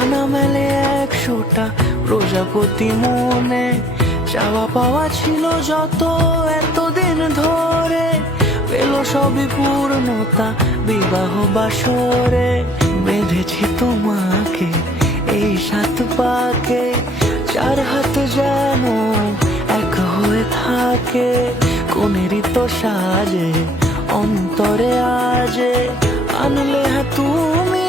ডানা মেলে 100টা প্রজাপতি মনে, চাওয়া পাওয়া ছিল যত এতদিন ধরে, পেল সবই পূর্ণতা বিবাহ বাসরে। বেঁধেছি তোমাকে এই 7 পাকে, 4 হাত যেন এক হয়ে থাকে, কোনেরই তো সাজে অন্তরে আজে আনলে তুমি